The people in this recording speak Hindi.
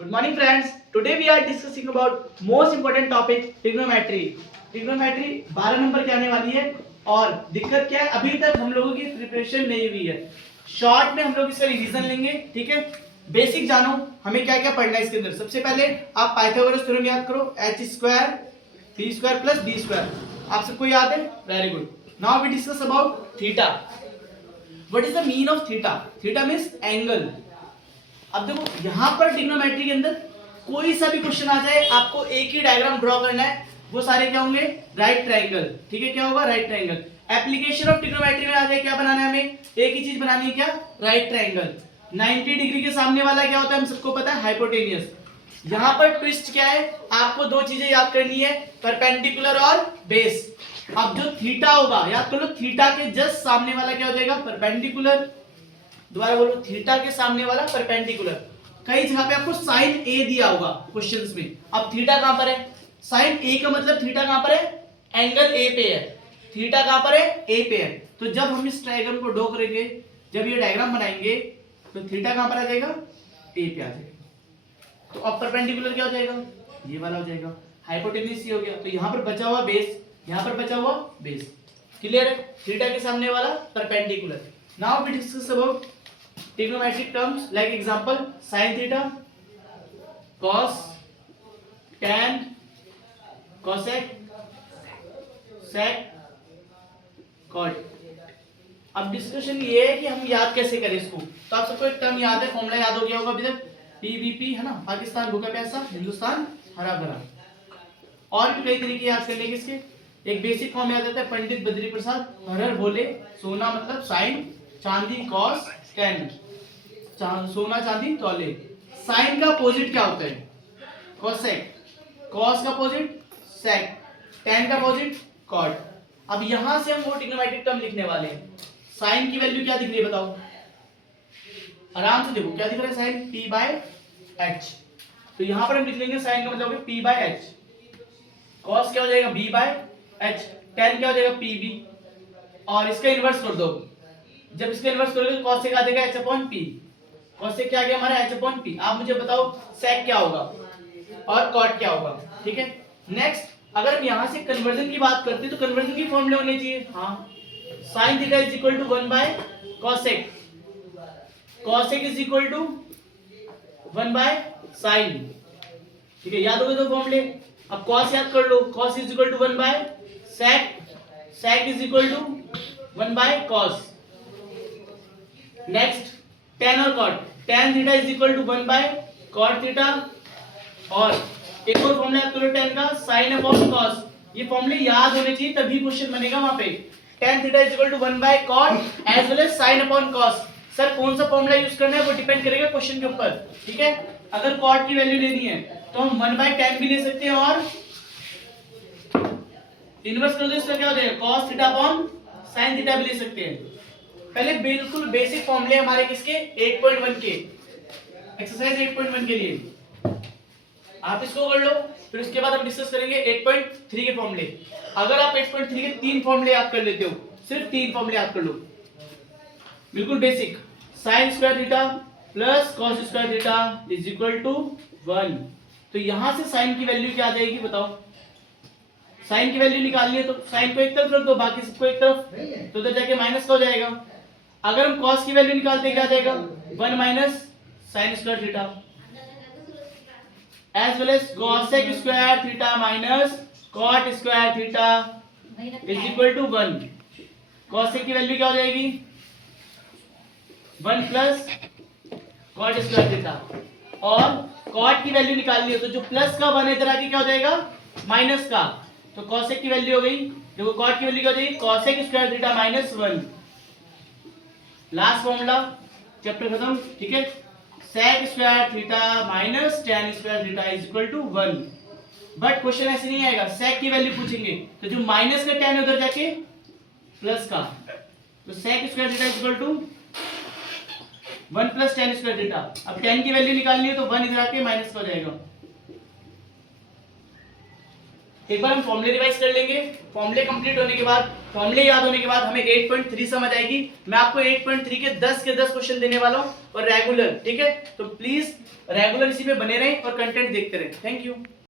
Good morning friends. Today we are discussing about most important topic trigonometry. Trigonometry 12 number की आने वाली है और दिक्कत क्या है, अभी तक हम लोगों की प्रिपरेशन नहीं हुई है। शॉर्ट में हम लोग इसका रिवीजन लेंगे, ठीक है। बेसिक जानो हमें क्या क्या पढ़ना है इसके अंदर। सबसे पहले आप पाइथागोरस थ्योरम याद करो, h square b square plus d square. आप सबको याद है? Very good. Now we discuss about theta. What is the mean of theta? Theta means angle. अब देखो यहां पर ट्रिग्नोमेट्री के अंदर कोई सा भी क्वेश्चन आ जाए, आपको एक ही डायग्राम ड्रॉ करना है। वो सारे क्या होंगे? Right triangle. ठीक है, क्या होगा? Right triangle. Application of trigonometry में आ जाए, क्या बनाना है हमें? एक ही चीज बनानी है, क्या? Right triangle. 90 डिग्री के सामने वाला क्या होता है? हम सबको पता है, हाइपोटेनियस। यहां पर ट्विस्ट क्या है? आपको दो चीजें याद करनी है, परपेंडिकुलर और बेस। अब जो थीटा होगा, याद कर लो, थीटा के जस्ट सामने वाला क्या हो जाएगा? परपेंडिकुलर। दोबारा बोलो, थीटा के सामने वाला परपेंडिकुलर। कई जगह पे आपको साइन ए दिया होगा क्वेश्चंस में। अब थीटा कहां पर है? साइन ए का मतलब थीटा कहां पर है? एंगल ए पे है। थीटा कहां पर है? ए पे है। तो जब हम इस ट्रायंगल को ड्रॉ करेंगे, जब ये डायग्राम बनाएंगे, तो थीटा कहां पर आ जाएगा? ए पे आ जाएगा। तो अब परपेंडिकुलर क्या हो जाएगा? ये वाला हो जाएगा। हाइपोटेन्यूज ये हो गया। तो यहां पर बचा हुआ बेस, यहां पर बचा हुआ बेस। क्लियर है? थीटा के सामने वाला perpendicular. Now we discuss about trigonometric terms, like example sin theta, cos, tan, cosec, sec, cot। अब डिस्कशन ये है कि हम याद कैसे करें इसको। तो आप सबको एक टर्म याद है, फॉर्मूला याद हो गया होगा अभी तक, पीवीपी है ना, पाकिस्तान भूखा प्यासा, हिंदुस्तान हरा भरा। और भी कई तरीके याद करने के इसके। एक बेसिक फॉर्म याद आता है, पंडित बद्री प्रसाद हर हर बोले। सोना मतलब साइन, चांदी कॉस, टैन। सोना चांदी तौले। साइन का अपोजिट क्या होता है? कोसेक। कॉस का अपोजिट सेक। टैन का अपोजिट कॉट। अब यहां से हम वो ट्रिग्नोमेट्रिक टर्म लिखने वाले हैं। साइन की वैल्यू क्या दिख रही है बताओ? आराम से देखो क्या दिख रहा है? Sine p by h। तो यहां पर हम लिख लेंगे साइन का मतलब p बाय h। कॉस क्या हो जाएगा? b bye h। टैन क्या हो जाएगा? pb। और इसका इनवर्स कर दो। जब इसका इनवर्स करोगे तो कॉस से क्या देगा? h upon p। कॉस से क्या आ गया हमारा? h upon p। आप मुझे बताओ sec क्या होगा और cot क्या होगा? ठीक है। नेक्स्ट, अगर हम यहां से कन्वर्जन की बात करते हैं तो कन्वर्जन की फॉर्मूले होने चाहिए। हाँ, sin theta is equal to 1 by cosec। cosec is equal to 1 by sin। ठीक है, याद हो गए दो फॉर्मूले। अब cos याद कर लो, cos is equal to 1 by sec। sec is equal to 1 by cos। Next, tan और cot। tan theta is equal to 1 by cot theta. और एक और फॉर्मूला याद करो tan का, sin अपॉन cos। ये फॉर्मूले याद होने चाहिए, तभी क्वेश्चन बनेगा वहां पे। tan theta is equal to 1 by cot as well as sin upon cos। Sir कौन सा फॉर्मूला यूज करना है वो डिपेंड करेगा क्वेश्चन के ऊपर। ठीक है, अगर cot की वैल्यू लेनी है तो हम 1 बाय tan भी ले सकते हैं और इनवर्स कर दो, इसका क्या हो जाएगा? cos theta upon sin theta भी ले सकते हैं। पहले बिल्कुल बेसिक फॉर्मूले हमारे किसके? 8.1 के, एक्सरसाइज 8.1 के लिए। आप इसको कर लो, फिर उसके बाद हम डिस्कस करेंगे 8.3 के फॉर्मूले। अगर आप 8.3 के 3 फॉर्मूले याद कर लेते हो, सिर्फ 3 फॉर्मूले याद कर लो, बिल्कुल basic. sin square theta plus cos square theta is equal to 1। तो यहां से sin की वैल्यू क्या आ जाएगी बताओ? sin की वैल्यू निकालनी है तो sin को एक तरफ रख दो, बाकी सबको एक तरफ, तो उधर जाके माइनस का हो जाएगा। अगर हम cos की वैल्यू निकालते हैं क्या आ जाएगा? 1 minus sin square theta as well as cosec square theta minus cot square theta is equal to 1। cosec की वैल्यू क्या हो जाएगी? 1 प्लस cot स्क्वायर थीटा। और cot की वैल्यू निकालनी है तो जो प्लस का 1 इधर आके क्या हो जाएगा? माइनस का। तो cosec की वैल्यू हो गई, देखो cot की वैल्यू क्या हो जाएगी? cosec square theta minus 1। Last formula, chapter खत्म। ठीक है, sec square theta minus tan square theta is equal to 1। But question ऐसे नहीं आएगा, sec की वैल्यू पूछेंगे तो जो माइनस का tan है उधर जाके प्लस का, तो sec square theta is equal to 1 plus tan square theta. अब tan की वैल्यू निकालनी है तो 1 इधर आके माइनस का हो जाएगा। एक बार हम फॉर्मूले रिवाइज कर लेंगे। फॉर्मूले कंप्लीट होने के बाद, फॉर्मूले याद होने के बाद हमें 8.3 समझ आएगी। मैं आपको 8.3 के 10 क्वेश्चन देने वाला हूँ और रेगुलर, ठीक है। तो प्लीज रेगुलर इसी पे बने रहें और कंटेंट देखते रहें। Thank you.